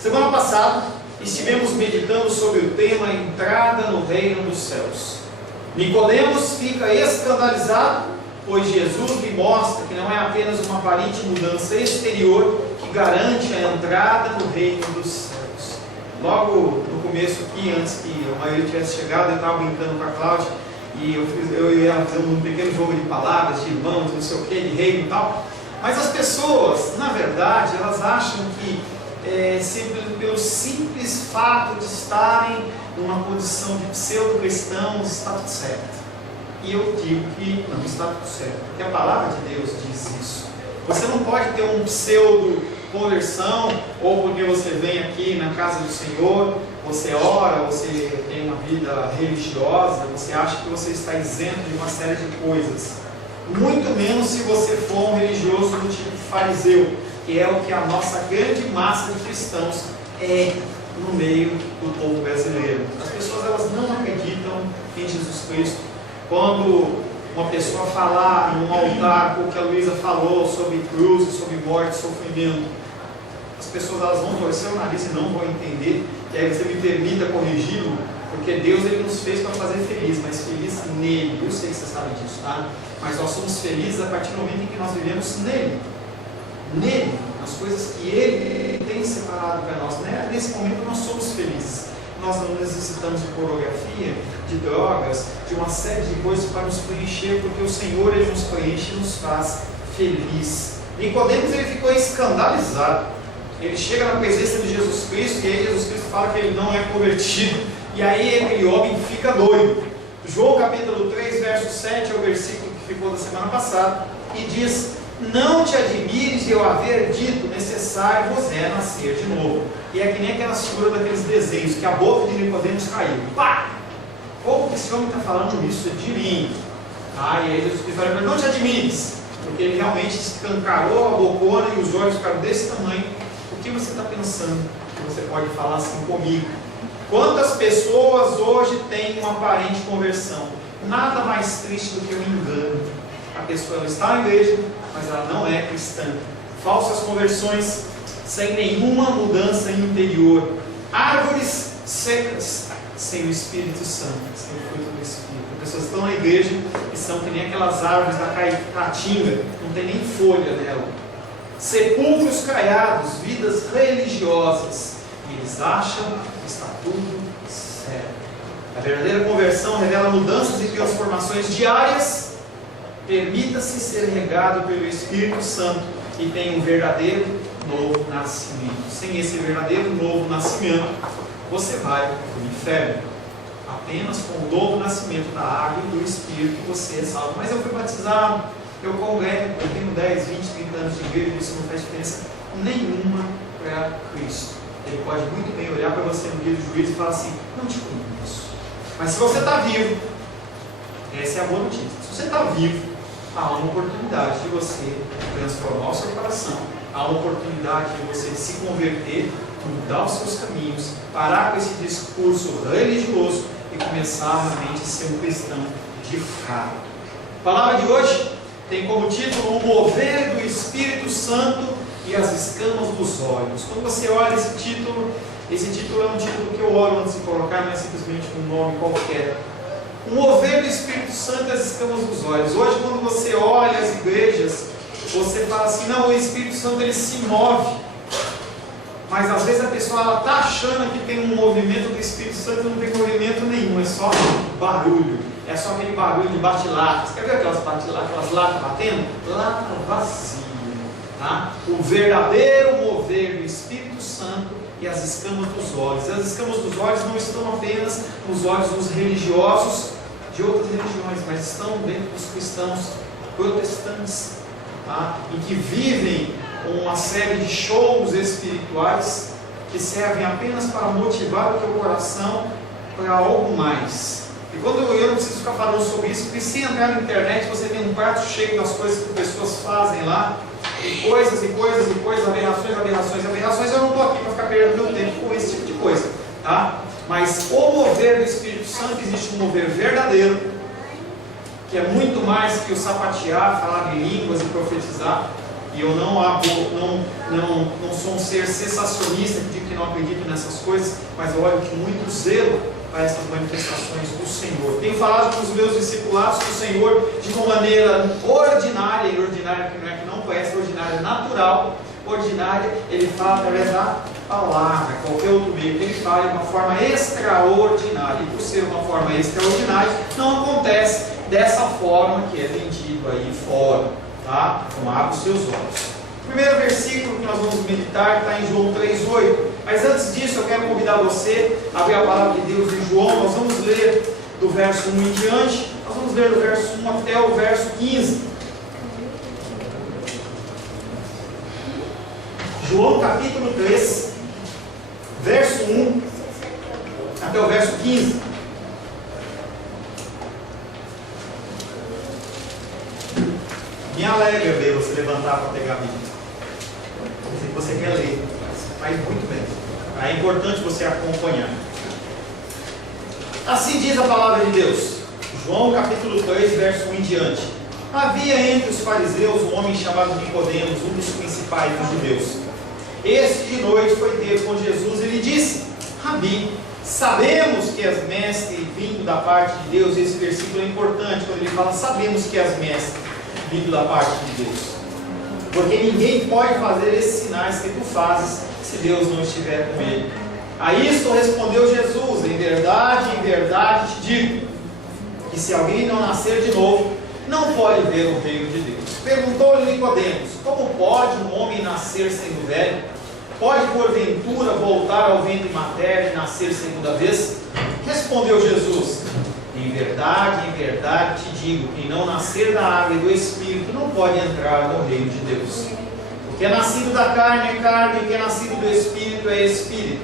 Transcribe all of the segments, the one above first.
Semana passada estivemos meditando sobre o tema entrada no reino dos céus. Nicodemos fica escandalizado, pois Jesus lhe mostra que não é apenas uma aparente mudança exterior que garante a entrada no reino dos céus. Logo no começo aqui, antes que a maioria tivesse chegado, eu estava brincando com a Cláudia e eu ia fazer um pequeno jogo de palavras, de irmãos, não sei o que, de reino e tal. Mas as pessoas, na verdade, elas acham que pelo simples fato de estarem numa condição de pseudo-cristãos, está tudo certo. E eu digo que não está tudo certo, porque a palavra de Deus diz isso. Você não pode ter um pseudo-conversão, ou porque você vem aqui na casa do Senhor, você ora, você tem uma vida religiosa, você acha que você está isento de uma série de coisas. Muito menos se você for um religioso do tipo fariseu, que é o que a nossa grande massa de cristãos é no meio do povo brasileiro. As pessoas elas não acreditam em Jesus Cristo. Quando uma pessoa falar num altar o que a Luísa falou sobre cruz, sobre morte, sofrimento, as pessoas elas vão torcer o nariz e não vão entender. E aí você me permita corrigi-lo, porque Deus ele nos fez para fazer feliz, mas feliz nele. Eu sei que você sabe disso, tá? Mas nós somos felizes a partir do momento em que nós vivemos nele. Nele, nas coisas que Ele tem separado para nós, né? Nesse momento nós somos felizes. Nós não necessitamos de pornografia, de drogas, de uma série de coisas para nos preencher, porque o Senhor Ele nos preenche e nos faz feliz. Nicodemos ele ficou escandalizado. Ele chega na presença de Jesus Cristo e aí Jesus Cristo fala que ele não é convertido. E aí aquele homem fica doido. João capítulo 3, verso 7 é o versículo que ficou da semana passada e diz: não te admires de eu haver dito, necessário vos é nascer de novo. E é que nem aquela figura daqueles desenhos, que a boca de Nicodemos caiu. Pá! Como que esse homem está falando isso de mim? E aí Jesus Cristo fala: não te admires, porque ele realmente escancarou a bocona e os olhos ficaram desse tamanho. O que você está pensando que você pode falar assim comigo? Quantas pessoas hoje têm uma aparente conversão? Nada mais triste do que um engano. A pessoa está na igreja, mas ela não é cristã. Falsas conversões, sem nenhuma mudança interior. Árvores secas, sem o Espírito Santo, sem o fruto do Espírito. As pessoas estão na igreja e são que nem aquelas árvores da caatinga, não tem nem folha nela. Sepulcros caiados, vidas religiosas. E eles acham que está tudo certo. A verdadeira conversão revela mudanças e transformações diárias. Permita-se ser regado pelo Espírito Santo e tenha um verdadeiro novo nascimento. Sem esse verdadeiro novo nascimento, você vai para o inferno. Apenas com o novo nascimento da água e do Espírito você é salvo. Mas eu fui batizado, eu congrego, eu tenho 10, 20, 30 anos de igreja, isso não faz diferença nenhuma para Cristo. Ele pode muito bem olhar para você no dia do juízo e falar assim: não te conheço. Mas se você está vivo, essa é a boa notícia. Se você está vivo, há uma oportunidade de você transformar o seu coração, há uma oportunidade de você se converter, mudar os seus caminhos, parar com esse discurso religioso e começar realmente a ser um cristão de fato. A palavra de hoje tem como título: o mover do Espírito Santo e as escamas dos olhos. Quando você olha esse título é um título que eu oro antes de colocar, não é simplesmente um nome qualquer. O mover do Espírito Santo e as escamas dos olhos. Hoje, quando você olha as igrejas, você fala assim: não, o Espírito Santo ele se move. Mas às vezes a pessoa está achando que tem um movimento do Espírito Santo e não tem movimento nenhum, é só barulho. É só aquele barulho de bate-latas. Quer ver aquelas latas batendo? Lata vazia. Tá? O verdadeiro mover do Espírito Santo e as escamas dos olhos. E as escamas dos olhos não estão apenas nos olhos dos religiosos de outras religiões, mas estão dentro dos cristãos protestantes, tá? Em que vivem uma série de shows espirituais que servem apenas para motivar o teu coração para algo mais. E quando eu não preciso ficar falando sobre isso, porque se entrar na internet você tem um prato cheio das coisas que pessoas fazem lá, e coisas, aberrações. Eu não estou aqui para ficar perdendo meu tempo com esse tipo de coisa, tá? Mas o mover do Espírito Santo, existe um mover verdadeiro, que é muito mais que o sapatear, falar em línguas e profetizar. E eu não sou um ser sensacionista que digo que não acredito nessas coisas, mas eu olho com muito zelo para essas manifestações do Senhor. Tenho falado com os meus discipulados que o Senhor, de uma maneira ordinária, e ordinária que não é que não conhece, ordinária natural, ordinária, Ele fala através da palavra, qualquer outro meio que Ele fala de uma forma extraordinária. E por ser uma forma extraordinária, não acontece dessa forma que é vendido aí fora, tá? Então abre os seus olhos. O primeiro versículo que nós vamos meditar está em João 3,8. Mas antes disso, eu quero convidar você a abrir a palavra de Deus em João. Nós vamos ler do verso 1 em diante. Nós vamos ler do verso 1 até o verso 15. João capítulo 3, verso 1 até o verso 15. Me alegra ver você levantar para pegar a Bíblia. Eu sei que você quer ler, mas faz muito bem. É importante você acompanhar. Assim diz a palavra de Deus. João capítulo 3, verso 1 em diante. Havia entre os fariseus um homem chamado Nicodemos, um dos principais dos judeus. Este de noite foi ter com Jesus e lhe disse: Rabi, sabemos que és mestre vindo da parte de Deus. Esse versículo é importante quando ele fala sabemos que és mestre vindo da parte de Deus, porque ninguém pode fazer esses sinais que tu fazes se Deus não estiver com ele. A isto respondeu Jesus: em verdade te digo, que se alguém não nascer de novo, não pode ver o reino de Deus. Perguntou-lhe Nicodemos: como pode um homem nascer sendo velho? Pode porventura voltar ao ventre materno e nascer segunda vez? Respondeu Jesus: em verdade te digo, quem não nascer da água e do Espírito não pode entrar no reino de Deus. O que é nascido da carne é carne, e o que é nascido do Espírito é Espírito.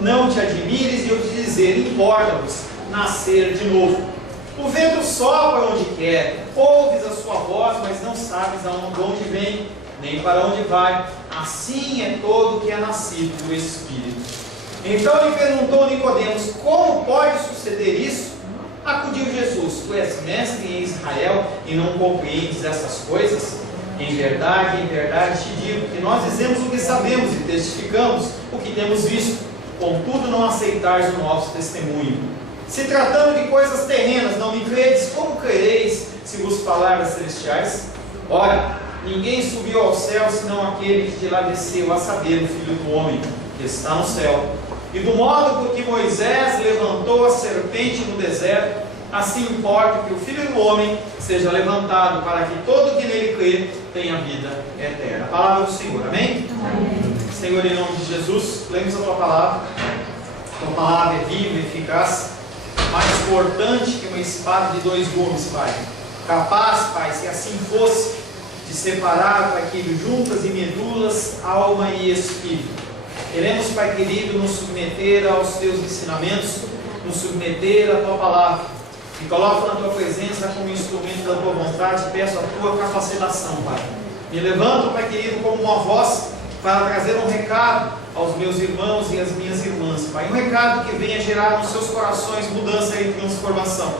Não te admires de eu te dizer, importa-vos nascer de novo. O vento sopra onde quer, ouves a sua voz, mas não sabes de onde vem, nem para onde vai. Assim é todo que é nascido do Espírito. Então lhe perguntou Nicodemos: como pode suceder isso? Acudiu Jesus: tu és mestre em Israel e não compreendes essas coisas? Em verdade te digo que nós dizemos o que sabemos e testificamos o que temos visto, contudo não aceitais o nosso testemunho. Se tratando de coisas terrenas não me credes, como crereis se vos falar das celestiais? Ora, ninguém subiu ao céu senão aquele que de lá desceu, a saber, o Filho do Homem que está no céu. E do modo por que Moisés levantou a serpente no deserto, assim importa que o Filho do Homem seja levantado, para que todo que nele crê tenha vida eterna. A palavra do Senhor, amém? Amém. Senhor, em nome de Jesus, lemos a Tua palavra. A Tua palavra é viva e eficaz, mais cortante que uma espada de 2 gumes, Pai. Capaz, Pai, se assim fosse, de separar, Pai querido, juntas e medulas, alma e espírito. Queremos, Pai querido, nos submeter aos Teus ensinamentos, nos submeter à Tua palavra. Me coloco na Tua presença como instrumento da Tua vontade e peço a Tua capacitação, Pai. Me levanto, Pai querido, como uma voz para trazer um recado aos meus irmãos e às minhas irmãs, Pai. Um recado que venha gerar nos seus corações mudança e transformação.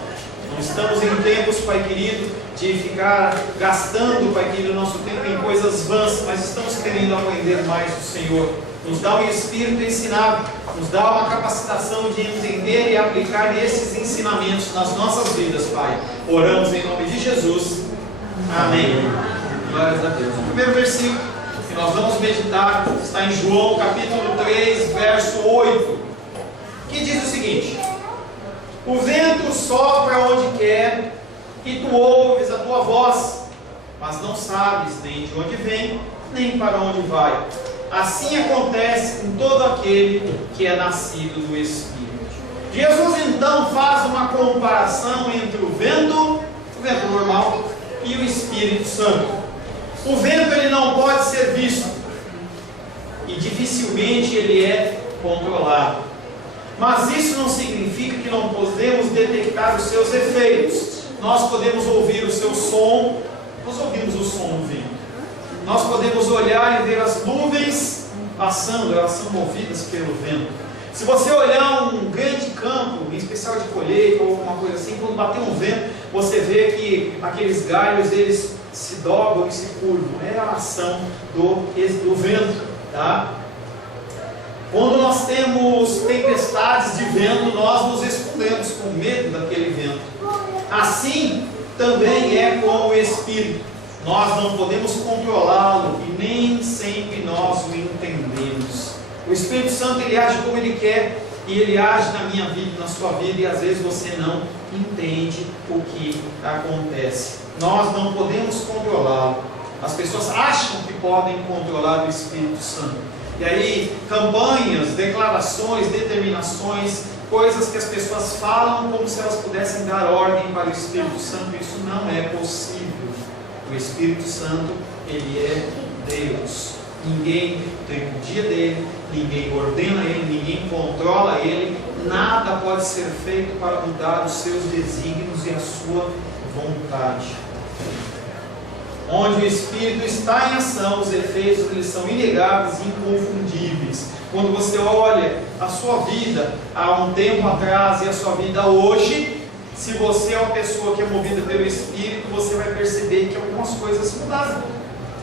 Não estamos em tempos, Pai querido, de ficar gastando, Pai querido, nosso tempo em coisas vãs, mas estamos querendo aprender mais do Senhor. Nos dá um espírito ensinável, nos dá uma capacitação de entender e aplicar esses ensinamentos nas nossas vidas, Pai. Oramos em nome de Jesus. Amém. Glórias a Deus. O primeiro versículo que nós vamos meditar está em João capítulo 3, verso 8, que diz o seguinte: o vento sopra onde quer, e tu ouves a tua voz, mas não sabes nem de onde vem, nem para onde vai. Assim acontece com todo aquele que é nascido do Espírito. Jesus então faz uma comparação entre o vento normal e o Espírito Santo. O vento ele não pode ser visto e dificilmente ele é controlado. Mas isso não significa que não podemos detectar os seus efeitos. Nós podemos ouvir o seu som, nós ouvimos o som do vento. Nós podemos olhar e ver as nuvens passando, elas são movidas pelo vento. Se você olhar um grande campo, em especial especial de colheita ou alguma coisa assim, quando bater um vento, você vê que aqueles galhos, eles se dobram e se curvam. É a ação do vento, tá? Quando nós temos tempestades de vento, nós nos escondemos com medo daquele vento. Assim também é com o Espírito. Nós não podemos controlá-lo e nem sempre nós o entendemos. O Espírito Santo, ele age como ele quer, e ele age na minha vida, na sua vida, e às vezes você não entende o que acontece. Nós não podemos controlá-lo. As pessoas acham que podem controlar o Espírito Santo. E aí, campanhas, declarações, determinações, coisas que as pessoas falam como se elas pudessem dar ordem para o Espírito Santo. Isso não é possível. O Espírito Santo, ele é Deus. Ninguém tem o dia dele, ninguém ordena ele, ninguém controla ele. Nada pode ser feito para mudar os seus desígnios e a sua vontade. Onde o Espírito está em ação, os efeitos eles são inegáveis e inconfundíveis. Quando você olha a sua vida há um tempo atrás e a sua vida hoje, se você é uma pessoa que é movida pelo Espírito, você vai perceber que algumas coisas mudaram.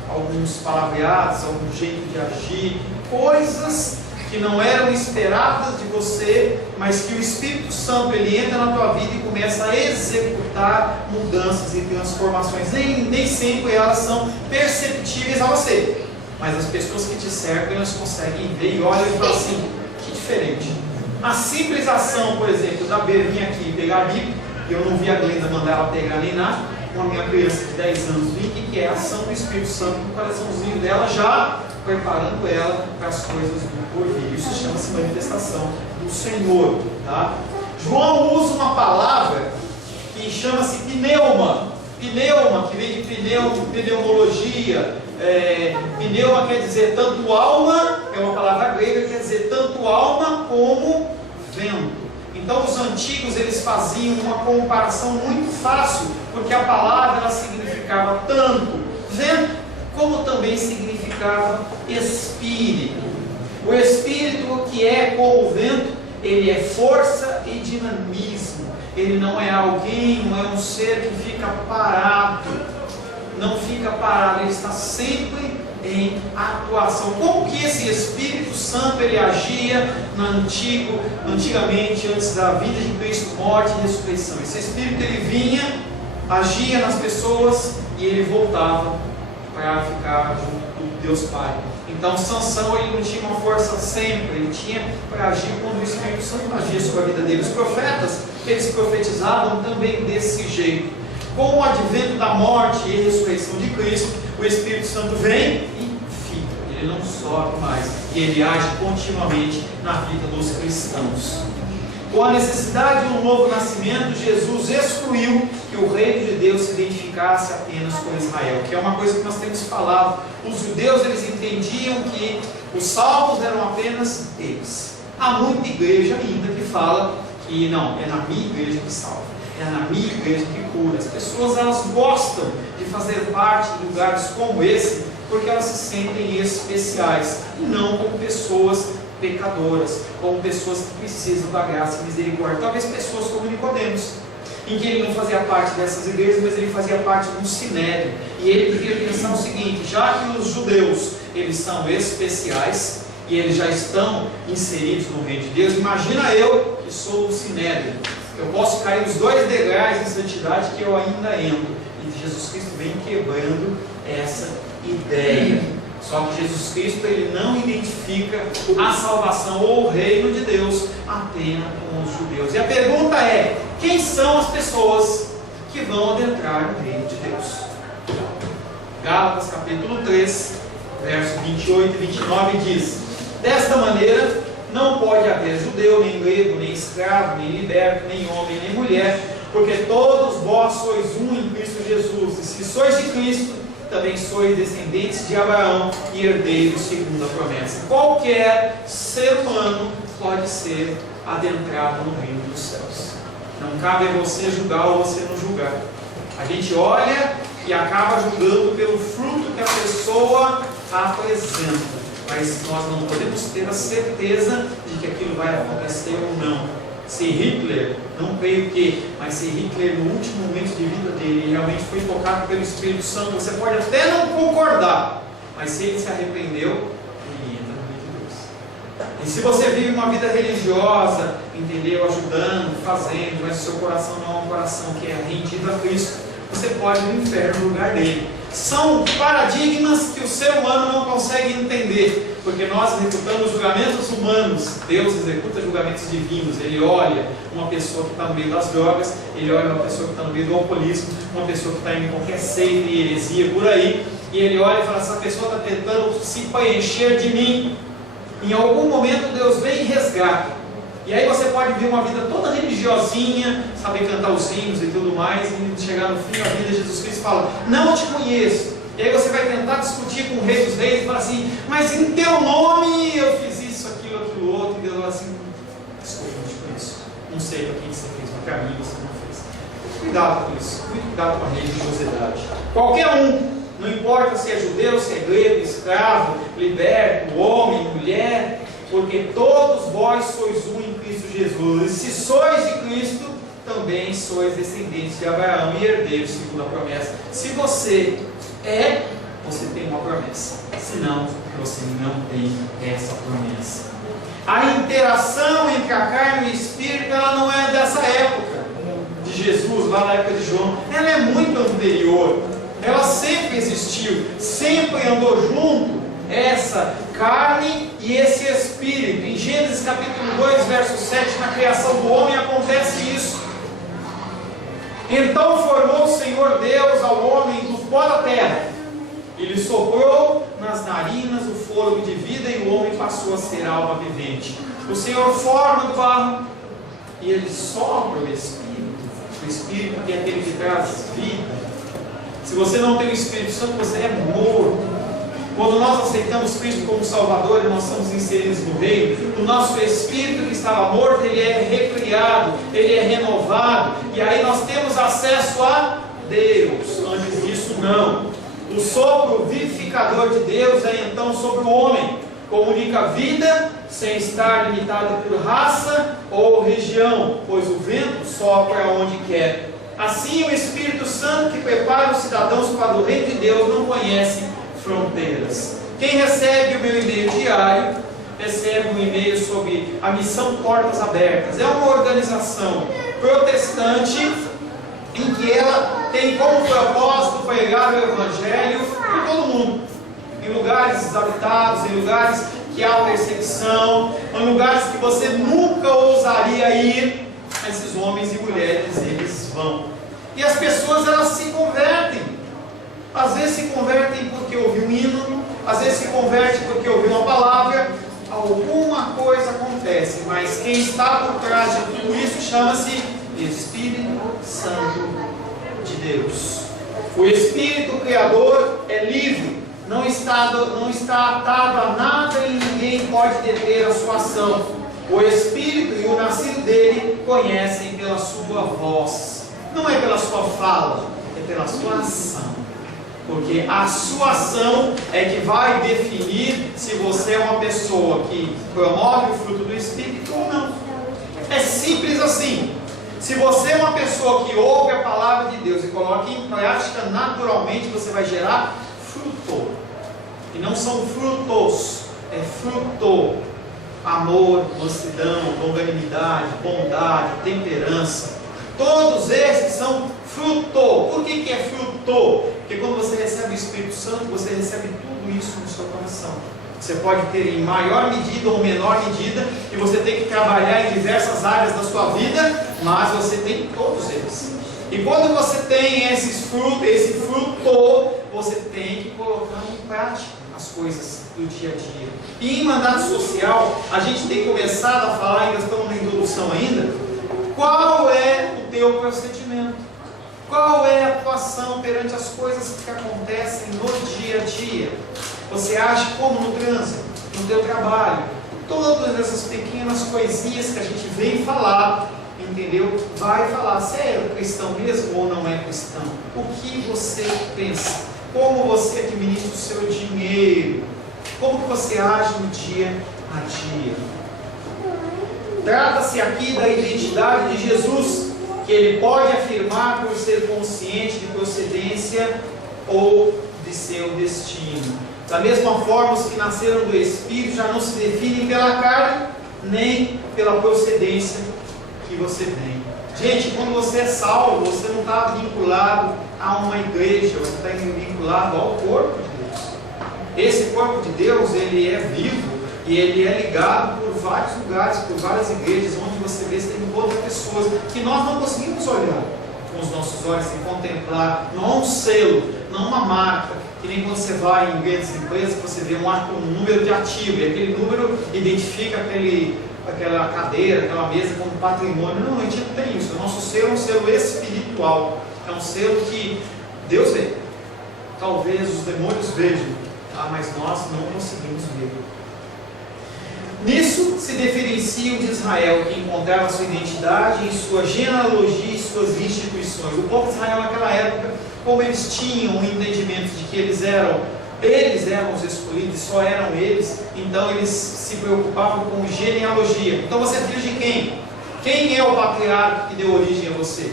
Alguns palavreados, algum jeito de agir, coisas que não eram esperadas de você, mas que o Espírito Santo ele entra na tua vida e começa a executar mudanças e transformações. Nem sempre elas são perceptíveis a você, mas as pessoas que te cercam, elas conseguem ver e olham e falam assim: que diferente. A simples ação, por exemplo, da Berinha aqui pegar a Bíblia, eu não vi a Glenda mandar ela pegar nem nada, com a minha criança de 10 anos, vi que é a ação do Espírito Santo no coraçãozinho dela, já preparando ela para as coisas do porvir. Isso chama-se manifestação do Senhor, tá? João usa uma palavra que chama-se pneuma, que vem de pneumologia. Pneuma quer dizer tanto alma, é uma palavra grega, quer dizer tanto alma como vento. Então os antigos eles faziam uma comparação muito fácil, porque a palavra ela significava tanto vento, como também significava espírito. O espírito que é como o vento, ele é força e dinamismo. Ele não é alguém, não é um ser que fica parado. Não fica parado, ele está sempre em atuação. Como que esse Espírito Santo ele agia antigamente, antes da vida de Cristo, morte e ressurreição? Esse Espírito ele vinha, agia nas pessoas e ele voltava para ficar junto do Deus Pai. Então Sansão ele não tinha uma força sempre, ele tinha para agir quando o Espírito Santo agia sobre a vida dele. Os profetas, eles profetizavam também desse jeito. Com o advento da morte e ressurreição de Cristo, o Espírito Santo vem e fica, ele não sobe mais, e ele age continuamente na vida dos cristãos. Com a necessidade de um novo nascimento, Jesus excluiu que o reino de Deus se identificasse apenas com Israel, que é uma coisa que nós temos falado. Os judeus eles entendiam que os salvos eram apenas eles. Há muita igreja ainda que fala que não, é na minha igreja que salva. É na minha igreja que cura. As pessoas elas gostam de fazer parte de lugares como esse, porque elas se sentem especiais, e não como pessoas pecadoras, como pessoas que precisam da graça e misericórdia. Talvez pessoas como Nicodemos, em que ele não fazia parte dessas igrejas, mas ele fazia parte de um sinédrio, e ele devia pensar o seguinte: já que os judeus eles são especiais, e eles já estão inseridos no reino de Deus, imagina eu que sou o sinédrio. Eu posso cair os 2 degraus em santidade que eu ainda entro. E Jesus Cristo vem quebrando essa ideia. Só que Jesus Cristo ele não identifica a salvação ou o reino de Deus apenas com os judeus. E a pergunta é: quem são as pessoas que vão adentrar no reino de Deus? Gálatas capítulo 3, versos 28 e 29 diz: desta maneira não pode haver judeu, nem grego, nem escravo, nem liberto, nem homem, nem mulher, porque todos vós sois um em Cristo Jesus. E se sois de Cristo, também sois descendentes de Abraão e herdeiros segundo a promessa. Qualquer ser humano pode ser adentrado no reino dos céus. Não cabe a você julgar ou você não julgar. A gente olha e acaba julgando pelo fruto que a pessoa apresenta. Mas nós não podemos ter a certeza de que aquilo vai acontecer ou não. Se Hitler, não creio que, mas se Hitler no último momento de vida dele realmente foi tocado pelo Espírito Santo, você pode até não concordar, mas se ele se arrependeu, ele entra no reino de Deus. E se você vive uma vida religiosa, entendeu? Ajudando, fazendo, mas o seu coração não é um coração que é rendido a Cristo, você pode ir no inferno no lugar dele. São paradigmas que o ser humano não consegue entender, porque nós executamos julgamentos humanos, Deus executa julgamentos divinos. Ele olha uma pessoa que está no meio das drogas, ele olha uma pessoa que está no meio do alcoolismo, uma pessoa que está em qualquer seita e heresia por aí, e ele olha e fala: essa pessoa está tentando se preencher de mim. Em algum momento Deus vem e resgata. E aí você pode viver uma vida toda religiosinha, saber cantar os hinos e tudo mais, e chegar no fim da vida, Jesus Cristo fala: não te conheço. E aí você vai tentar discutir com o Rei dos Reis e falar assim: mas em teu nome eu fiz isso, aquilo outro. E Deus fala assim: desculpa, não te conheço. Não sei para quem você fez, mas para mim você não fez. Muito cuidado com isso, muito cuidado com a religiosidade. Qualquer um, não importa se é judeu, se é grego, escravo, liberto, homem, mulher, porque todos vós sois um em Cristo Jesus. E se sois de Cristo, também sois descendentes de Abraão e herdeiros segundo a promessa. Se você você tem uma promessa. Se não, você não tem essa promessa. A interação entre a carne e o Espírito, ela não é dessa época de Jesus, lá na época de João. Ela é muito anterior. Ela sempre existiu, sempre andou junto, essa carne e esse Espírito. Em Gênesis capítulo 2, verso 7, na criação do homem acontece isso. Então formou o Senhor Deus ao homem do pó da terra, e lhe soprou nas narinas o fôlego de vida, e o homem passou a ser alma vivente. O Senhor forma do barro, e ele sopra o Espírito que é aquele que traz vida. Se você não tem o Espírito Santo, você é morto. Quando nós aceitamos Cristo como Salvador e nós somos inseridos no reino, o nosso espírito que estava morto, ele é recriado, ele é renovado, e aí nós temos acesso a Deus. Antes disso, não. O sopro vivificador de Deus é então sobre o homem, comunica vida sem estar limitado por raça ou região, pois o vento sopra onde quer. Assim, o Espírito Santo que prepara os cidadãos para o reino de Deus não conhece fronteiras. Quem recebe o meu e-mail diário, recebe um e-mail sobre a missão Portas Abertas. É uma organização protestante em que ela tem como propósito pregar o Evangelho para todo mundo, em lugares desabitados, em lugares que há perseguição, em lugares que você nunca ousaria ir. Esses homens e mulheres, eles vão. E as pessoas, elas se convertem. Às vezes se convertem porque ouviu um hino, às vezes se converte porque ouviu uma palavra. Alguma coisa acontece, mas quem está por trás de tudo isso chama-se Espírito Santo de Deus. O Espírito Criador é livre, não está atado a nada e ninguém pode deter a sua ação. O Espírito e o nascido dele conhecem pela sua voz. Não é pela sua fala, é pela sua ação. Porque a sua ação é que vai definir se você é uma pessoa que promove o fruto do Espírito ou não. É simples assim. Se você é uma pessoa que ouve a palavra de Deus e coloca em prática naturalmente, você vai gerar fruto. E não são frutos, é fruto. Amor, mansidão, longanimidade, bondade, temperança. Todos esses são fruto. Por que é fruto? Porque quando você recebe o Espírito Santo, você recebe tudo isso no seu coração. Você pode ter em maior medida ou menor medida, e você tem que trabalhar em diversas áreas da sua vida, mas você tem todos eles. E quando você tem esse fruto, você tem que colocar em prática as coisas do dia a dia. E em mandato social, a gente tem começado a falar, ainda estamos na introdução ainda, qual é o teu procedimento? Qual é a atuação perante as coisas que acontecem no dia a dia? Você age como no trânsito, no teu trabalho, todas essas pequenas coisinhas que a gente vem falar, entendeu? Vai falar se é cristão mesmo ou não é cristão. O que você pensa? Como você administra o seu dinheiro? Como que você age no dia a dia? Trata-se aqui da identidade de Jesus, que ele pode afirmar por ser consciente de procedência ou de seu destino. Da mesma forma, os que nasceram do Espírito já não se definem pela carne, nem pela procedência que você tem. Gente, quando você é salvo, você não está vinculado a uma igreja, você está vinculado ao corpo de Deus. Esse corpo de Deus, ele é vivo e ele é ligado por vários lugares, por várias igrejas, onde você vê que tem outras pessoas que nós não conseguimos olhar com os nossos olhos e contemplar. Não há um selo, não há uma marca, que nem quando você vai em grandes empresas, você vê um número de ativo, e aquele número identifica aquela cadeira, aquela mesa como patrimônio. Não, a gente não tem isso. O nosso selo é um selo espiritual, é um selo que Deus vê. Talvez os demônios vejam, mas nós não conseguimos ver. Nisso se diferencia o de Israel, que encontrava sua identidade em sua genealogia e suas instituições. O povo de Israel naquela época, como eles tinham o entendimento de que eles eram os escolhidos, só eram eles, então eles se preocupavam com genealogia. Então você é filho de quem? Quem é o patriarca que deu origem a você?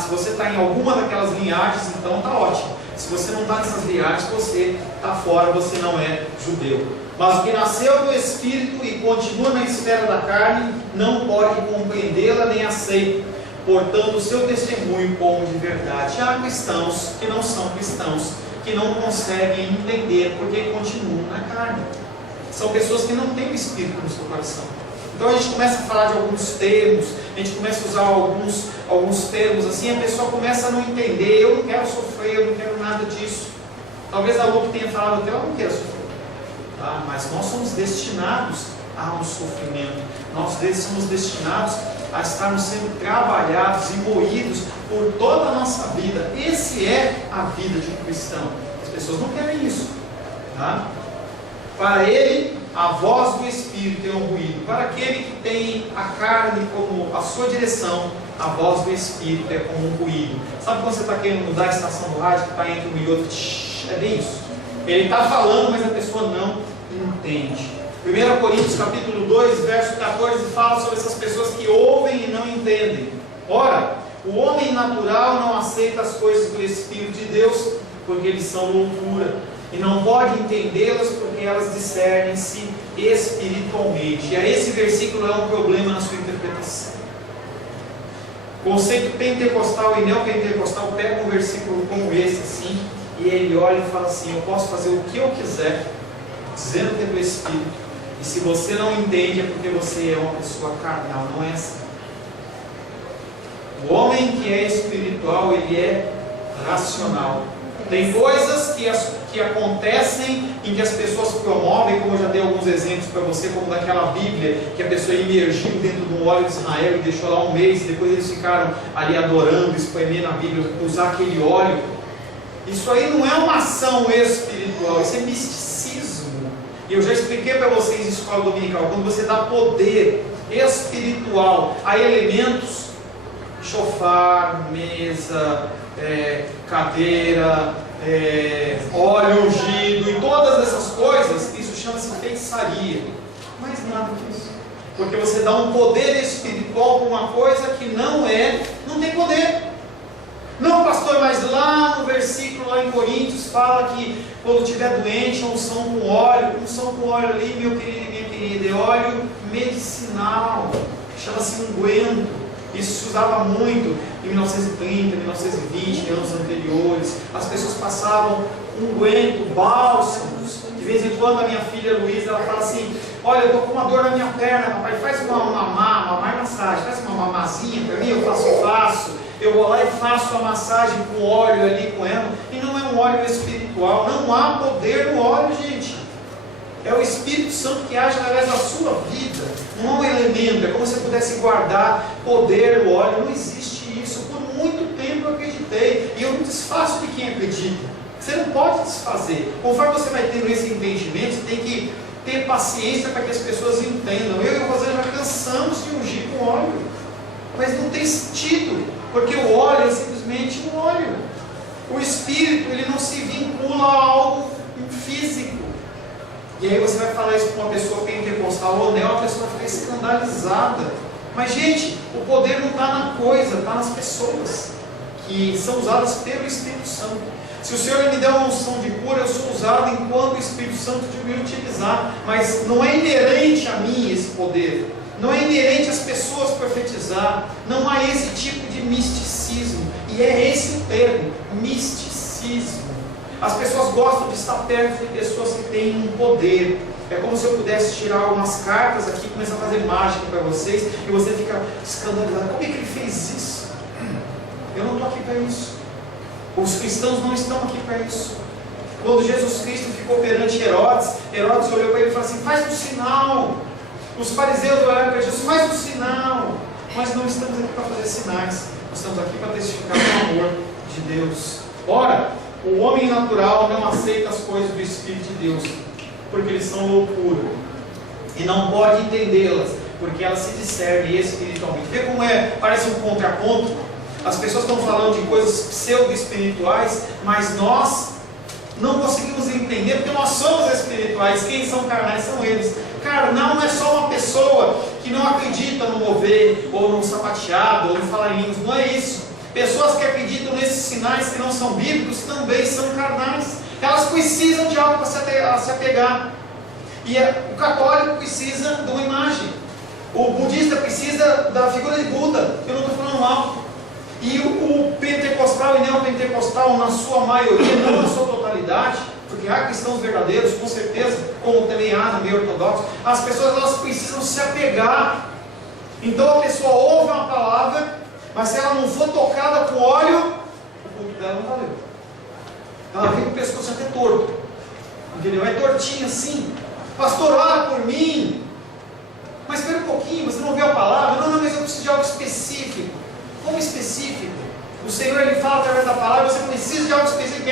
Se você está em alguma daquelas linhagens, então está ótimo. Se você não está nessas linhagens, você está fora, você não é judeu. Mas o que nasceu do Espírito e continua na esfera da carne, não pode compreendê-la nem aceita, portanto o seu testemunho como de verdade. Há cristãos que não são cristãos, que não conseguem entender porque continuam na carne. São pessoas que não têm o Espírito no seu coração. Então a gente começa a falar de alguns termos, a gente começa a usar alguns termos assim, a pessoa começa a não entender. Eu não quero sofrer, eu não quero nada disso. Talvez a Lu tenha falado até, eu não quero sofrer. Mas nós somos destinados a um sofrimento. Nós somos destinados a estarmos sendo trabalhados e moídos por toda a nossa vida. Esse é a vida de um cristão. As pessoas não querem isso. Para ele, a voz do Espírito é um ruído. Para aquele que tem a carne como a sua direção, a voz do Espírito é como um ruído. Sabe quando você está querendo mudar a estação do rádio, que está entre um e outro? É bem isso. Ele está falando, mas a pessoa não entende. 1 Coríntios capítulo 2, verso 14, fala sobre essas pessoas que ouvem e não entendem. Ora, o homem natural não aceita as coisas do Espírito de Deus, porque eles são loucura, e não pode entendê-las porque elas discernem-se espiritualmente. E aí esse versículo é um problema na sua interpretação. O conceito pentecostal e neopentecostal pega um versículo como esse assim, e ele olha e fala assim: eu posso fazer o que eu quiser, dizendo que é do Espírito, e se você não entende é porque você é uma pessoa carnal. Não é assim. O homem que é espiritual, ele é racional. Tem coisas que acontecem em que as pessoas promovem, como eu já dei alguns exemplos para você, como daquela Bíblia, que a pessoa imergiu dentro de um óleo de Israel e deixou lá um mês, e depois eles ficaram ali adorando, espremendo a Bíblia, usar aquele óleo. Isso aí não é uma ação espiritual, isso é misticismo. E eu já expliquei para vocês em escola dominical, quando você dá poder espiritual a elementos, chofar, mesa, cadeira, óleo ungido e todas essas coisas, isso chama-se feitiçaria. Mais nada disso. Porque você dá um poder espiritual para uma coisa que não tem poder. Não, pastor, mas lá no versículo, lá em Coríntios, fala que quando estiver doente, unção com óleo ali, meu querido e minha querida, é óleo medicinal, chama-se unguento. Isso se usava muito em 1930, 1920, anos anteriores. As pessoas passavam unguento, bálsamos. De vez em quando a minha filha Luísa, ela fala assim: olha, eu estou com uma dor na minha perna, papai, faz uma massagem, faz uma mamazinha para mim. Eu faço. Eu vou lá e faço a massagem com óleo ali com ela. E não é um óleo espiritual. Não há poder no óleo, gente. É o Espírito Santo que age através da sua vida. Não é um elemento. É como se você pudesse guardar poder no óleo. Não existe isso. Por muito tempo eu acreditei. E eu me desfaço de quem acredita. Você não pode desfazer. Conforme você vai tendo esse entendimento, você tem que ter paciência para que as pessoas entendam. Eu e o Rosane já cansamos de ungir com óleo. Mas não tem sentido. Porque o óleo é simplesmente um óleo. O Espírito, ele não se vincula a algo físico. E aí você vai falar isso para uma pessoa pentecostal ou não, a pessoa fica escandalizada. Mas gente, o poder não está na coisa, está nas pessoas que são usadas pelo Espírito Santo. Se o Senhor me der uma unção de cura, eu sou usado enquanto o Espírito Santo me utilizar, mas não é inerente a mim esse poder, não é inerente às pessoas profetizar, não há esse tipo de misticismo, e é esse o termo, misticismo. As pessoas gostam de estar perto de pessoas que têm um poder. É como se eu pudesse tirar algumas cartas aqui e começar a fazer mágica para vocês, e você fica escandalizado, como é que ele fez isso? Eu não estou aqui para isso. Os cristãos não estão aqui para isso. Quando Jesus Cristo ficou perante Herodes, Herodes olhou para ele e falou assim: faz um sinal. Os fariseus olharam para Jesus: faz um sinal. Nós não estamos aqui para fazer sinais, nós estamos aqui para testificar o amor de Deus. Ora, o homem natural não aceita as coisas do Espírito de Deus, porque eles são loucura, e não pode entendê-las, porque elas se discernem espiritualmente. Vê como parece um contraponto. As pessoas estão falando de coisas pseudo-espirituais, mas nós não conseguimos entender, porque nós somos espirituais. Quem são carnais são eles. Carnal não é só uma pessoa que não acredita no mover, ou no sapateado, ou no falar em línguas, não é isso. Pessoas que acreditam nesses sinais que não são bíblicos também são carnais. Elas precisam de algo para se apegar. E o católico precisa de uma imagem, o budista precisa da figura de Buda. Eu não estou falando mal. E o pentecostal e neopentecostal, na sua maioria, não na sua totalidade, porque há cristãos verdadeiros, com certeza, como também há no meio ortodoxo, as pessoas elas precisam se apegar. Então a pessoa ouve uma palavra, mas se ela não for tocada com óleo, o culto dela não valeu. Ela vem com o pescoço até torto, entendeu? É tortinho assim: pastor, ora por mim. Mas espera um pouquinho, você não viu a palavra? Não, mas eu preciso de algo específico. Como específico? O Senhor ele fala através da palavra, você precisa de algo específico.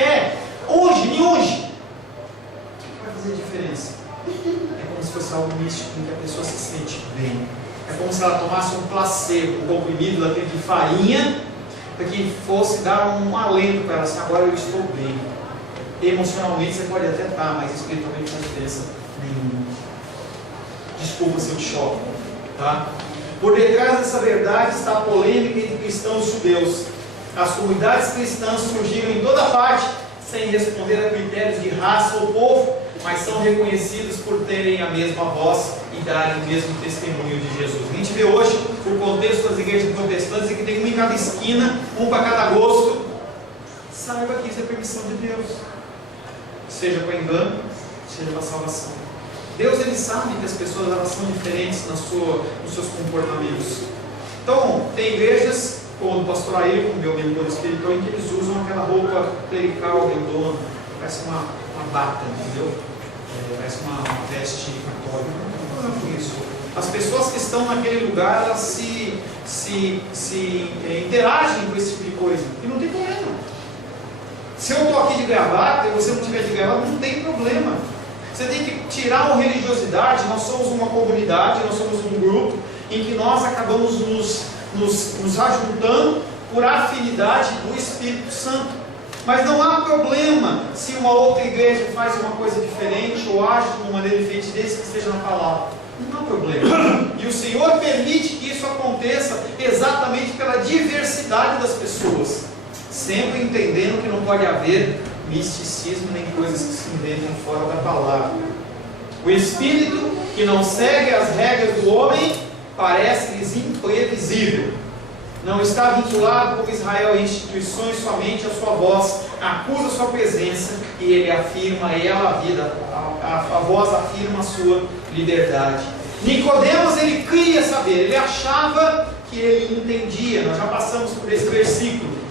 Hoje, nem hoje. O que vai fazer diferença? É como se fosse algo místico, em que a pessoa se sente bem. É como se ela tomasse um placebo, um comprimido daquele de farinha, para que fosse dar um alento para ela, assim: agora eu estou bem. Emocionalmente você pode até estar, mas espiritualmente não tem diferença nenhuma. Desculpa se eu te choco, tá? Por detrás dessa verdade está a polêmica entre cristãos e judeus. As comunidades cristãs surgiram em toda parte, sem responder a critérios de raça ou povo, mas são reconhecidos por terem a mesma voz e darem o mesmo testemunho de Jesus. A gente vê hoje o contexto das igrejas protestantes, em que tem um em cada esquina, um para cada gosto. Saiba que isso é permissão de Deus, seja para engano, seja para salvação. Deus ele sabe que as pessoas elas são diferentes nos seus comportamentos. Então, tem igrejas, como o pastor Ailton, meu mentor espiritual, em que eles usam aquela roupa clerical, redonda, parece uma bata, entendeu? Parece uma veste católica. Não é por isso. As pessoas que estão naquele lugar, elas se interagem com esse tipo de coisa, e não tem problema. Se eu estou aqui de gravata e você não estiver de gravata, não tem problema. Você tem que tirar a religiosidade. Nós somos uma comunidade, nós somos um grupo em que nós acabamos nos ajuntando por afinidade do Espírito Santo. Mas não há problema se uma outra igreja faz uma coisa diferente ou age de uma maneira diferente, desde que esteja na palavra. Não há problema. E o Senhor permite que isso aconteça exatamente pela diversidade das pessoas, sempre entendendo que não pode haver misticismo nem coisas que se inventam fora da palavra. O espírito que não segue as regras do homem parece-lhes imprevisível. Não está vinculado como Israel a instituições, somente a sua voz acusa a sua presença e ele afirma ela a vida. A voz afirma a sua liberdade. Nicodemos ele queria saber, ele achava que ele entendia. Nós já passamos por esse versículo.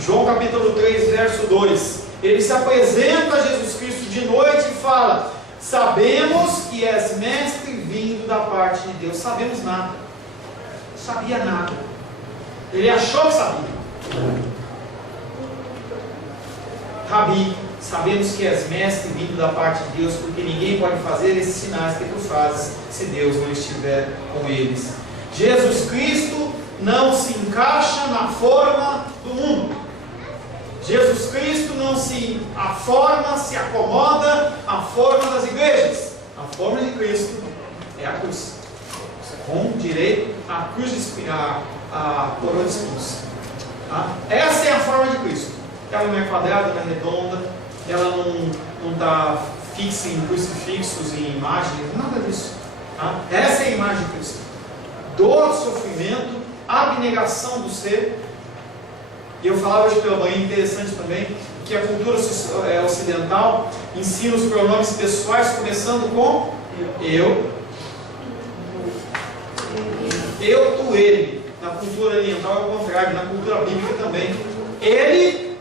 João capítulo 3, verso 2. Ele se apresenta a Jesus Cristo de noite e fala: sabemos que és mestre vindo da parte de Deus. Sabemos nada. Não sabia nada. Ele achou que sabia. Rabi, sabemos que és mestre vindo da parte de Deus, porque ninguém pode fazer esses sinais que tu fazes se Deus não estiver com eles. Jesus Cristo não se encaixa na forma do mundo. Jesus Cristo não se a forma se acomoda à forma das igrejas. A forma de Cristo é a cruz, com direito à cruz de espinhos, a coroa de espinhos. Tá? Essa é a forma de Cristo. Ela não é quadrada, não é redonda, ela não está fixa em crucifixos, em imagens, nada disso. Tá? Essa é a imagem de Cristo. Dor, sofrimento, abnegação do ser. E eu falava hoje pela manhã, interessante também, que a cultura ocidental ensina os pronomes pessoais começando com eu, tu, ele. Na cultura oriental é o contrário, na cultura bíblica também. Ele,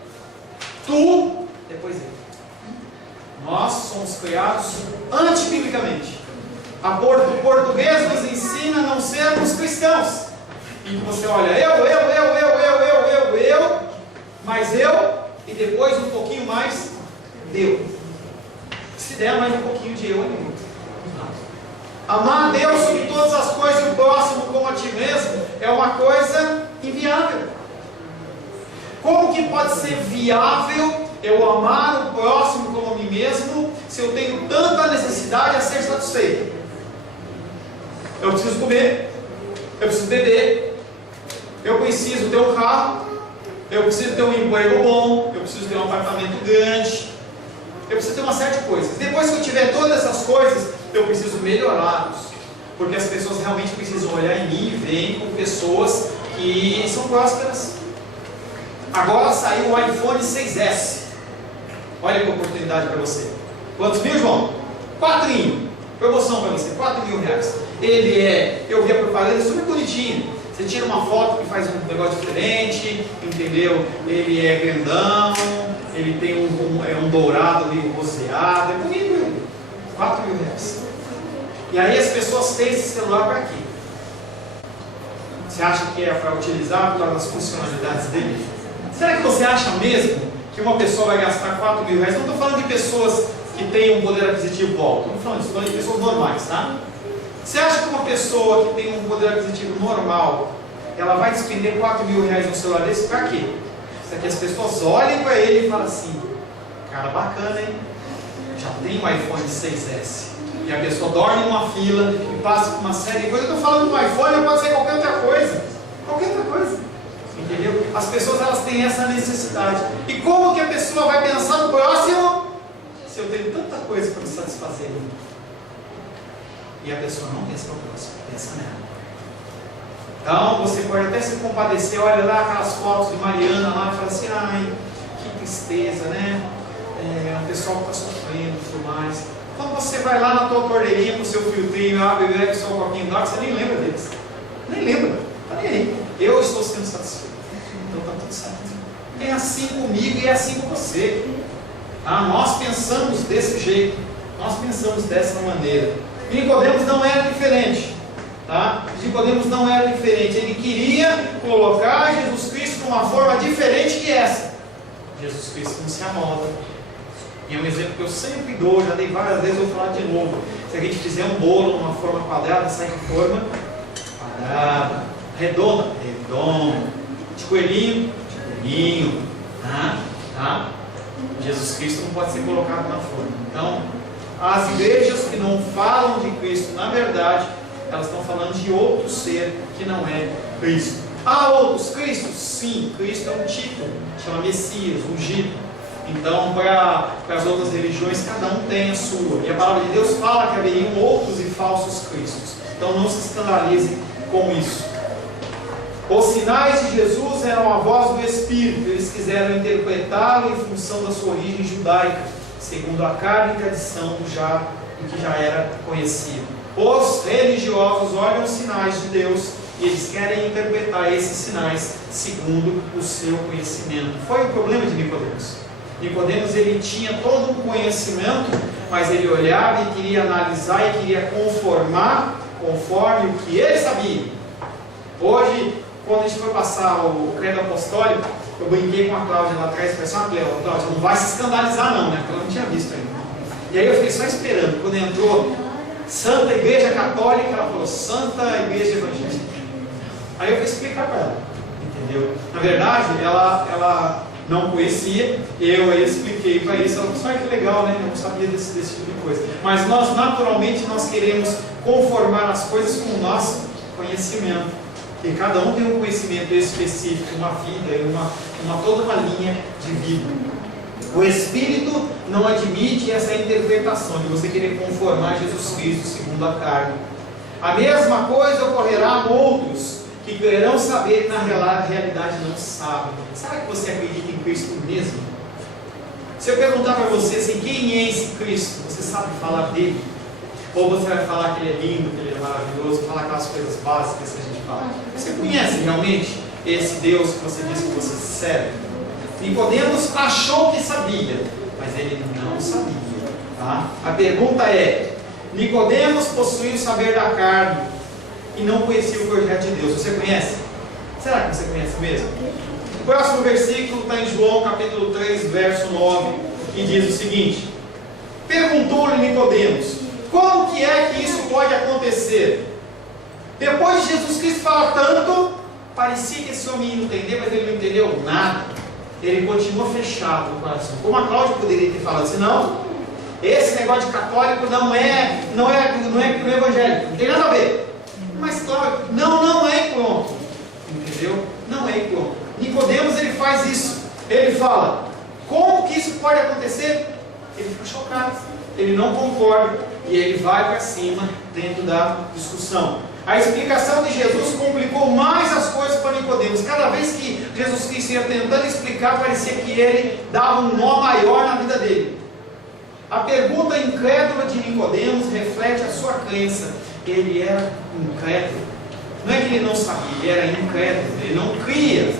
tu, depois ele. Nós somos criados antibiblicamente. O português nos ensina a não sermos cristãos. E você olha, mais eu, e depois um pouquinho mais Deus. Se der mais um pouquinho de eu, é muito. Amar a Deus sobre todas as coisas e o próximo como a ti mesmo é uma coisa inviável. Como que pode ser viável eu amar o próximo como a mim mesmo se eu tenho tanta necessidade a ser satisfeito? Eu preciso comer, eu preciso beber, eu preciso ter um carro, eu preciso ter um emprego bom, eu preciso ter um apartamento grande, eu preciso ter uma série de coisas. Depois que eu tiver todas essas coisas, eu preciso melhorá-los, porque as pessoas realmente precisam olhar em mim e verem como pessoas que são prósperas. Agora saiu o iPhone 6S. Olha que oportunidade para você. Quantos mil, João? 4. Promoção para você, R$4.000. Ele é, eu vi a propaganda, super bonitinho. Você tira uma foto que faz um negócio diferente, entendeu? Ele é grandão, ele tem um dourado ali, roseado, é bonito ele. R$4.000. E aí as pessoas têm esse celular para quê? Você acha que é para utilizar por causa das funcionalidades dele? Será que você acha mesmo que uma pessoa vai gastar R$4.000? Não estou falando de pessoas que têm um poder aquisitivo alto, não estou falando disso, estou falando de pessoas normais, tá? Você acha que uma pessoa que tem um poder aquisitivo normal, ela vai despender R$4.000 num celular desse para quê? Para que as pessoas olhem para ele e falem assim, cara bacana, hein? Já tem um iPhone 6S. E a pessoa dorme numa fila e passa por uma série de coisas. Eu estou falando do iPhone, pode ser qualquer outra coisa. Qualquer outra coisa. Entendeu? As pessoas elas têm essa necessidade. E como que a pessoa vai pensar no próximo se eu tenho tanta coisa para me satisfazer? E a pessoa não pensa no próximo, pensa nela. Então você pode até se compadecer, olha lá aquelas fotos de Mariana lá e fala assim, ai, que tristeza, né? O pessoal está sofrendo e tudo mais. Quando você vai lá na tua cordeirinha com o seu filtrinho, abre e bebe só um copinho d'água, você nem lembra deles. Nem lembra, tá nem aí. Eu estou sendo satisfeito. Então está tudo certo. É assim comigo e é assim com você. Tá? Nós pensamos desse jeito. Nós pensamos dessa maneira. Nicodemos não era diferente. Tá? Nicodemos não era diferente. Ele queria colocar Jesus Cristo de uma forma diferente que essa. Jesus Cristo não se amoda. E é um exemplo que eu sempre dou, já dei várias vezes, vou falar de novo. Se a gente fizer um bolo numa forma quadrada, sai que forma quadrada. Redonda, redonda. De coelhinho, de coelhinho. Tá? Jesus Cristo não pode ser colocado na forma. Então, as igrejas que não falam de Cristo, na verdade, elas estão falando de outro ser que não é Cristo. Há outros Cristos? Sim, Cristo é um título, chama Messias, ungido. Então, para as outras religiões, cada um tem a sua. E a palavra de Deus fala que haveriam outros e falsos cristos. Então, não se escandalizem com isso. Os sinais de Jesus eram a voz do Espírito. Eles quiseram interpretá-lo em função da sua origem judaica, segundo a carne e tradição do que já era conhecido. Os religiosos olham os sinais de Deus e eles querem interpretar esses sinais segundo o seu conhecimento. Foi o problema de Nicodemos. Nicodemos ele tinha todo um conhecimento, mas ele olhava e queria analisar e queria conformar conforme o que ele sabia. Hoje, quando a gente foi passar o credo apostólico, eu brinquei com a Cláudia lá atrás e falei assim, Cláudia, não vai se escandalizar não, né? Porque ela não tinha visto ainda. E aí eu fiquei só esperando. Quando entrou Santa Igreja Católica, ela falou Santa Igreja Evangélica. Aí eu fui explicar para ela, entendeu? Na verdade, ela não conhecia, eu aí expliquei para isso, ela disse, que legal, né? Eu não sabia desse tipo de coisa. Mas nós, naturalmente, nós queremos conformar as coisas com o nosso conhecimento. Porque cada um tem um conhecimento específico, uma vida, toda uma linha de vida. O Espírito não admite essa interpretação de você querer conformar Jesus Cristo segundo a carne. A mesma coisa ocorrerá a outros que quererão saber e na realidade não sabem. Será que você acredita em Cristo mesmo? Se eu perguntar para você assim, quem é esse Cristo, você sabe falar dele? Ou você vai falar que ele é lindo, que ele é maravilhoso, falar aquelas coisas básicas que a gente fala? Você conhece realmente esse Deus que você diz que você serve? Nicodemos achou que sabia, mas ele não sabia. Tá? A pergunta é: Nicodemos possuía o saber da carne e não conhecia o projeto de Deus. Você conhece? Será que você conhece mesmo? O próximo versículo está em João capítulo 3, verso 9, que diz o seguinte: perguntou-lhe Nicodemos, como que é que isso pode acontecer? Depois de Jesus Cristo falar tanto, parecia que esse homem ia entender, mas ele não entendeu nada. Ele continua fechado no coração. Como a Cláudia poderia ter falado assim, não, esse negócio de católico não é evangélico, não tem nada a ver. Mas Cláudia, não é pronto. Entendeu? Não é pronto. Nicodemos, ele faz isso. Ele fala, como que isso pode acontecer? Ele fica chocado, ele não concorda e ele vai para cima dentro da discussão. A explicação de Jesus complicou mais as coisas para Nicodemos. Cada vez que Jesus Cristo ia tentando explicar, parecia que ele dava um nó maior na vida dele. A pergunta incrédula de Nicodemos reflete a sua crença. Ele era incrédulo. Não é que ele não sabia, ele era incrédulo, ele não cria.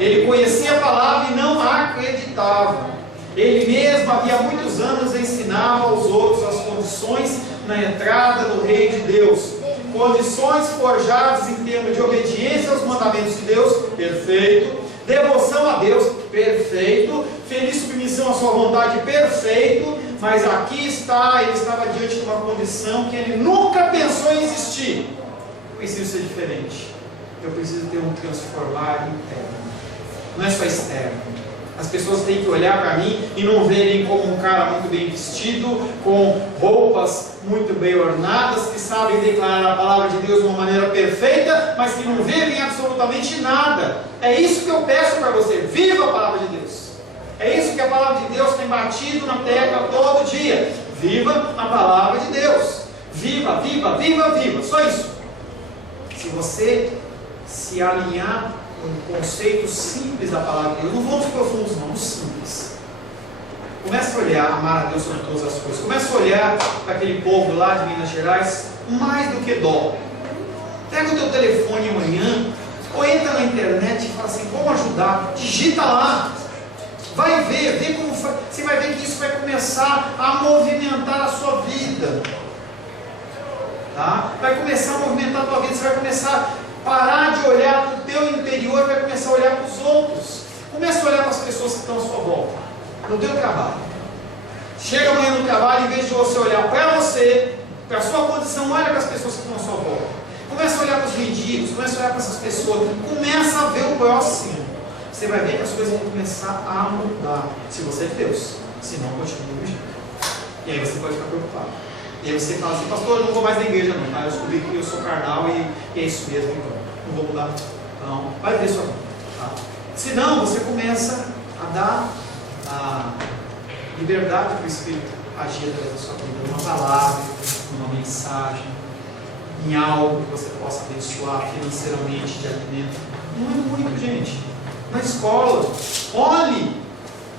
Ele conhecia a palavra e não acreditava. Ele mesmo havia muitos anos ensinava aos outros as condições na entrada no reino de Deus. Condições forjadas em termos de obediência aos mandamentos de Deus, perfeito. Devoção a Deus, perfeito. Feliz submissão à sua vontade, perfeito. Mas aqui está, ele estava diante de uma condição que ele nunca pensou em existir. Eu preciso ser diferente. Eu preciso ter um transformar interno. Não é só externo. As pessoas têm que olhar para mim e não verem como um cara muito bem vestido, com roupas muito bem ornadas, que sabem declarar a palavra de Deus de uma maneira perfeita, mas que não vivem absolutamente nada. É isso que eu peço para você. Viva a palavra de Deus. É isso que a palavra de Deus tem batido na tecla todo dia. Viva a palavra de Deus. Viva, viva, viva, viva. Só isso. Se você se alinhar com conceitos simples da palavra de Deus, não vamos profundos não, simples. Começa a olhar, amar a Deus sobre todas as coisas. Começa a olhar para aquele povo lá de Minas Gerais, mais do que dó. Pega o teu telefone amanhã, ou entra na internet e fala assim, como ajudar? Digita lá. Vai ver, vê como você vai ver que isso vai começar a movimentar a sua vida. Tá? Vai começar a movimentar a tua vida, você vai começar a parar de olhar para o teu interior, vai começar a olhar para os outros. Começa a olhar para as pessoas que estão à sua volta, no teu trabalho. Chega amanhã no trabalho, em vez de você olhar para você, para a sua condição, olha para as pessoas que estão à sua volta. Começa a olhar para os mendigos, começa a olhar para essas pessoas, começa a ver o próximo. Você vai ver que as coisas vão começar a mudar, se você é de Deus. Se não, continua do jeito. E aí você pode ficar preocupado. E aí você fala assim, pastor, eu não vou mais na igreja não, tá? Eu descobri que eu sou carnal e é isso mesmo, então não vou mudar. Não, vai ver sua vida, tá? Se não, você começa a dar a liberdade para o Espírito agir através da sua vida, numa palavra, numa mensagem, em algo que você possa abençoar financeiramente, de alimento. Não é muito, gente. Na escola, olhe,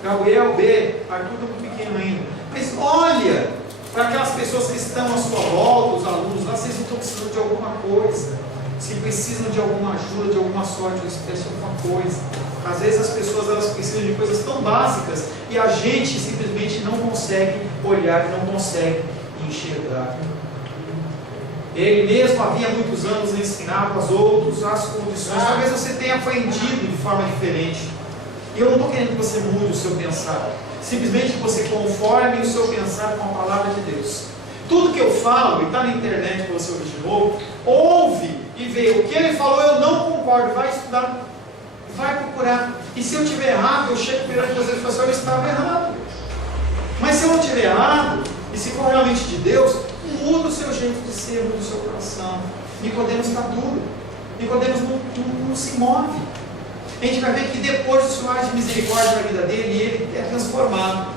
Gabriel B, Arthur está muito pequeno ainda, mas olha para aquelas pessoas que estão à sua volta, os alunos lá, vocês não estão precisando de alguma coisa, se precisam de alguma ajuda, de alguma sorte, de espécie, alguma coisa. Às vezes as pessoas elas precisam de coisas tão básicas e a gente simplesmente não consegue olhar e não consegue enxergar. Ele mesmo havia muitos anos ensinado aos outros as condições. Talvez você tenha aprendido de forma diferente. E eu não estou querendo que você mude o seu pensar. Simplesmente que você conforme o seu pensar com a palavra de Deus. Tudo que eu falo, e está na internet para você ouvir de novo, ouve e vê. O que ele falou eu não concordo. Vai estudar. Vai procurar. E se eu estiver errado, eu chego perante você e falo assim, eu estava errado. Mas se eu não estiver errado, e se for realmente de Deus, muda o seu jeito de ser, muda o seu coração. Nicodemos está duro. Nicodemos não se move. A gente vai ver que depois do Senhor de misericórdia na vida dele, ele é transformado.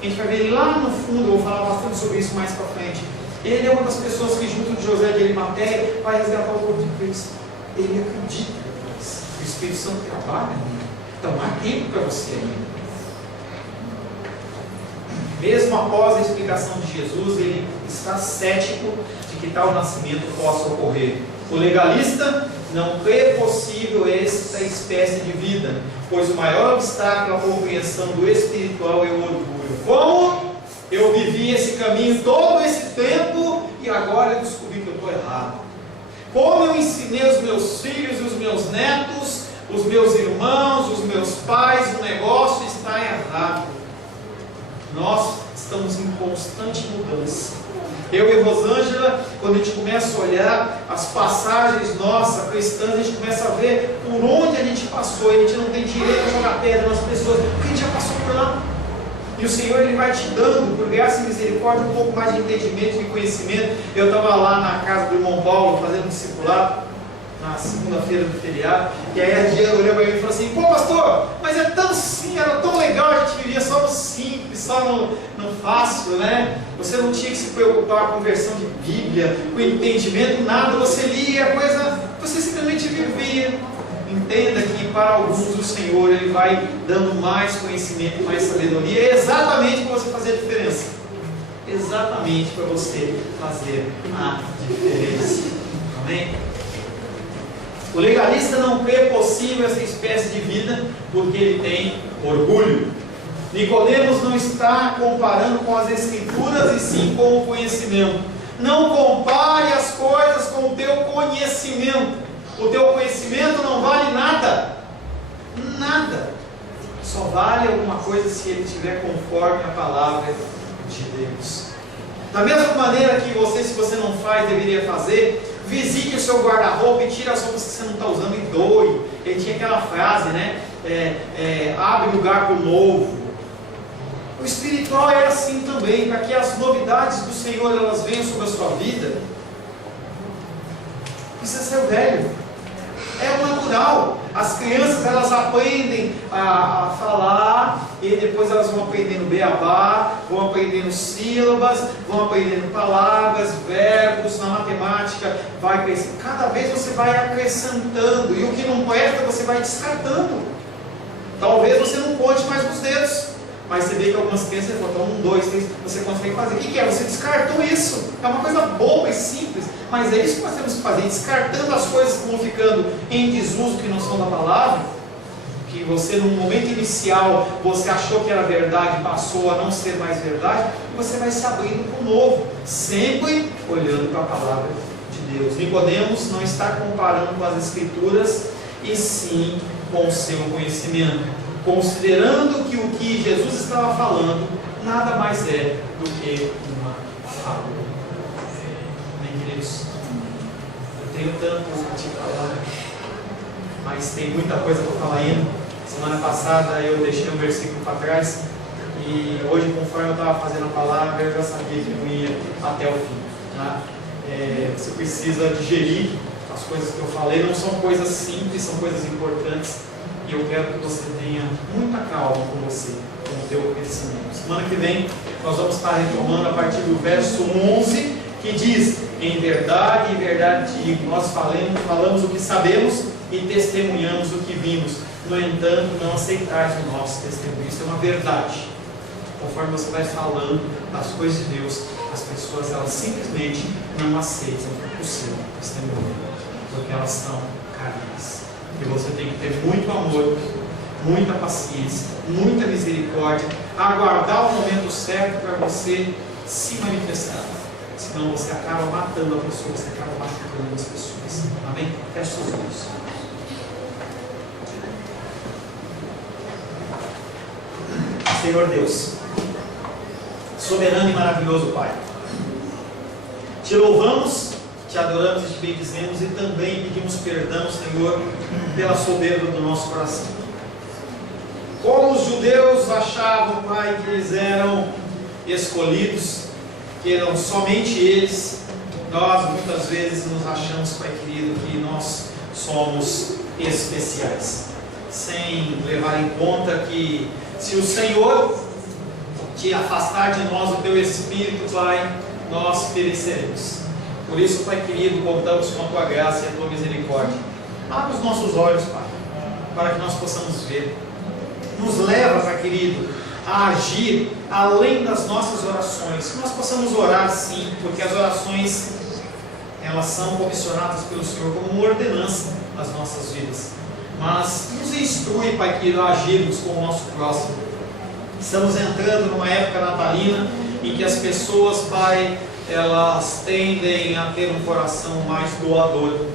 A gente vai ver ele lá no fundo, eu vou falar bastante sobre isso mais para frente. Ele é uma das pessoas que, junto de José de Arimateia, vai resgatar o corpo de Cristo. Ele acredita depois. O Espírito Santo trabalha nele. Então há tempo para você ainda. Mesmo após a explicação de Jesus, ele está cético de que tal nascimento possa ocorrer. O legalista não crê possível esta espécie de vida, pois o maior obstáculo à compreensão do espiritual é o orgulho. Como eu vivi esse caminho todo esse tempo e agora eu descobri que eu estou errado. Como eu ensinei os meus filhos e os meus netos, os meus irmãos, os meus pais, o negócio está errado. Nós estamos em constante mudança. Eu e Rosângela, quando a gente começa a olhar as passagens nossas cristãs, a gente começa a ver por onde a gente passou. E a gente não tem direito a jogar pedra nas pessoas, porque a gente já passou por lá. E o Senhor, Ele vai te dando, por graça e misericórdia, um pouco mais de entendimento, de conhecimento. Eu estava lá na casa do irmão Paulo, fazendo um discipulado, na segunda-feira do feriado, e aí a Diana olhou para mim e falou assim, pô pastor, mas é tão simples, era tão legal, a gente vivia só no simples, só no fácil, né? Você não tinha que se preocupar com versão de Bíblia, com entendimento, nada, você lia a coisa, você simplesmente vivia. Entenda que para alguns o Senhor, Ele vai dando mais conhecimento, mais sabedoria, exatamente para você fazer a diferença. Exatamente para você fazer a diferença. Amém? O legalista não crê possível essa espécie de vida porque ele tem orgulho. Nicodemos não está comparando com as Escrituras e sim com o conhecimento. Não compare as coisas com o teu conhecimento. O teu conhecimento não vale nada. Nada. Só vale alguma coisa se ele estiver conforme a palavra de Deus. Da mesma maneira que você, se você não faz, deveria fazer, visite o seu guarda-roupa e tire as roupas que você não está usando e doe. Ele tinha aquela frase, né? Abre lugar para o novo. O espiritual é assim também, para que as novidades do Senhor elas venham sobre a sua vida. Precisa ser o velho. É o natural. As crianças elas aprendem a falar e depois elas vão aprendendo beabá, vão aprendendo sílabas, vão aprendendo palavras, verbos. Na matemática vai crescendo. Cada vez você vai acrescentando e o que não presta você vai descartando. Talvez você não conte mais nos dedos, mas você vê que algumas crianças botam 1, 2, 3, você consegue fazer. O que é? Você descartou isso. É uma coisa boba e simples, mas é isso que nós temos que fazer, descartando as coisas que vão ficando em desuso, que não são da palavra, que você no momento inicial, você achou que era verdade, passou a não ser mais verdade, e você vai se abrindo para o novo, sempre olhando para a palavra de Deus. Nicodemos não está comparando com as Escrituras, e sim com o seu conhecimento, considerando que o que Jesus estava falando nada mais é do que uma fábula. Amém, queridos? Eu tenho tanto para te falar, mas tem muita coisa para falar ainda. Semana passada eu deixei um versículo para trás e hoje, conforme eu estava fazendo a palavra, eu já sabia que não ia até o fim. Tá? Você precisa digerir as coisas que eu falei, não são coisas simples, são coisas importantes. E eu quero que você tenha muita calma com você, com o teu crescimento. Semana que vem nós vamos estar retomando a partir do verso 11, que diz: em verdade te digo, nós falamos o que sabemos e testemunhamos o que vimos. No entanto, não aceitais o nosso testemunho. Isso é uma verdade. Conforme você vai falando das coisas de Deus, as pessoas elas simplesmente não aceitam o seu testemunho, porque elas são carentes. E você tem que ter muito amor, muita paciência, muita misericórdia, aguardar o momento certo para você se manifestar. Senão você acaba matando a pessoa, você acaba machucando as pessoas. Amém? Feche seus olhos. Senhor Deus, soberano e maravilhoso Pai, te louvamos, te adoramos e te bendizemos e também pedimos perdão, Senhor, pela soberba do nosso coração. Como os judeus achavam, Pai, que eles eram escolhidos, que eram somente eles, nós muitas vezes nos achamos, Pai querido, que nós somos especiais, sem levar em conta que se o Senhor te afastar de nós o teu Espírito, Pai, nós pereceremos. Por isso, Pai querido, contamos com a tua graça e a tua misericórdia. Abre os nossos olhos, Pai, para que nós possamos ver. Nos leva, Pai querido, a agir além das nossas orações. Que nós possamos orar sim, porque as orações, elas são comissionadas pelo Senhor como uma ordenança nas nossas vidas. Mas nos instrui, Pai querido, a agirmos com o nosso próximo. Estamos entrando numa época natalina em que as pessoas, Pai, elas tendem a ter um coração mais doador.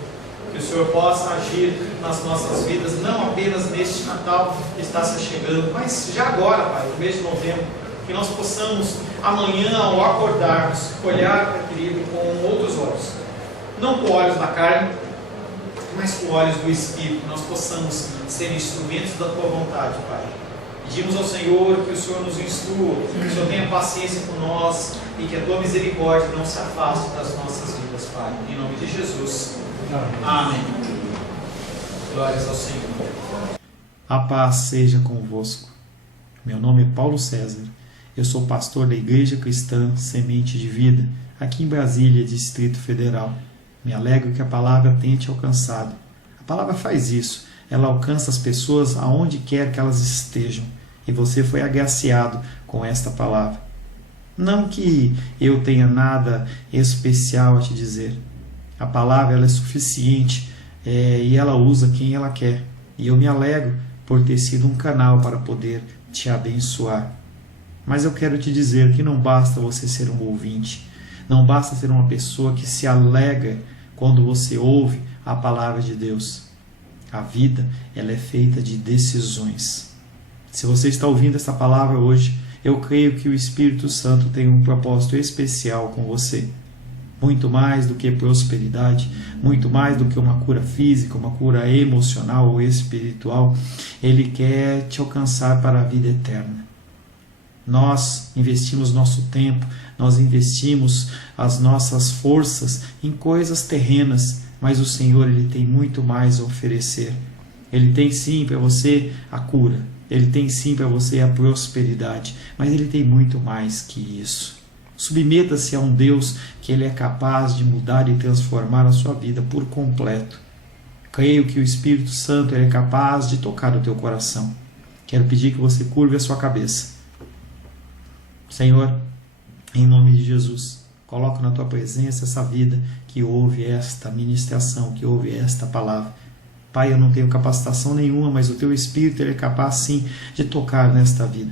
Que o Senhor possa agir nas nossas vidas, não apenas neste Natal que está se chegando, mas já agora, Pai, no mês de novembro, que nós possamos amanhã, ao acordarmos, olhar, Pai querido, com outros olhos, não com olhos da carne, mas com olhos do Espírito, que nós possamos ser instrumentos da Tua vontade, Pai. Pedimos ao Senhor que o Senhor nos instrua, que o Senhor tenha paciência com nós e que a Tua misericórdia não se afaste das nossas vidas, Pai. Em nome de Jesus. Amém. Glórias ao Senhor. A paz seja convosco. Meu nome é Paulo César. Eu sou pastor da Igreja Cristã Semente de Vida, aqui em Brasília, Distrito Federal. Me alegro que a palavra tenha te alcançado. A palavra faz isso. Ela alcança as pessoas aonde quer que elas estejam. E você foi agraciado com esta palavra. Não que eu tenha nada especial a te dizer. A palavra ela é suficiente e ela usa quem ela quer. E eu me alegro por ter sido um canal para poder te abençoar. Mas eu quero te dizer que não basta você ser um ouvinte. Não basta ser uma pessoa que se alegra quando você ouve a palavra de Deus. A vida ela é feita de decisões. Se você está ouvindo essa palavra hoje, eu creio que o Espírito Santo tem um propósito especial com você. Muito mais do que prosperidade, muito mais do que uma cura física, uma cura emocional ou espiritual, Ele quer te alcançar para a vida eterna. Nós investimos nosso tempo, nós investimos as nossas forças em coisas terrenas, mas o Senhor Ele tem muito mais a oferecer. Ele tem sim para você a cura, Ele tem sim para você a prosperidade, mas Ele tem muito mais que isso. Submeta-se a um Deus que Ele é capaz de mudar e transformar a sua vida por completo. Creio que o Espírito Santo Ele é capaz de tocar o teu coração. Quero pedir que você curve a sua cabeça. Senhor, em nome de Jesus, coloco na tua presença essa vida que ouve esta ministração, que ouve esta palavra. Pai, eu não tenho capacitação nenhuma, mas o teu Espírito Ele é capaz sim de tocar nesta vida,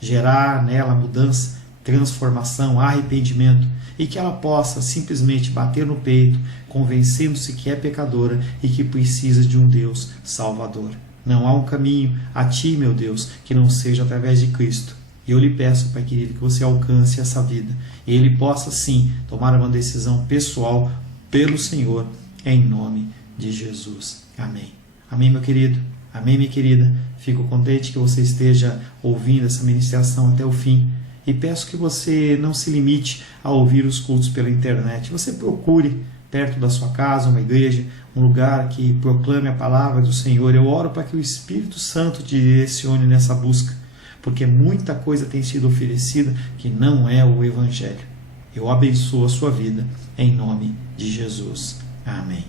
gerar nela mudança, transformação, arrependimento, e que ela possa simplesmente bater no peito, convencendo-se que é pecadora e que precisa de um Deus salvador. Não há um caminho a ti, meu Deus, que não seja através de Cristo. E eu lhe peço, Pai querido, que você alcance essa vida e ele possa sim tomar uma decisão pessoal pelo Senhor, em nome de Jesus. Amém. Amém, meu querido. Amém, minha querida. Fico contente que você esteja ouvindo essa ministração até o fim. E peço que você não se limite a ouvir os cultos pela internet. Você procure perto da sua casa uma igreja, um lugar que proclame a palavra do Senhor. Eu oro para que o Espírito Santo te direcione nessa busca, porque muita coisa tem sido oferecida que não é o Evangelho. Eu abençoo a sua vida em nome de Jesus. Amém.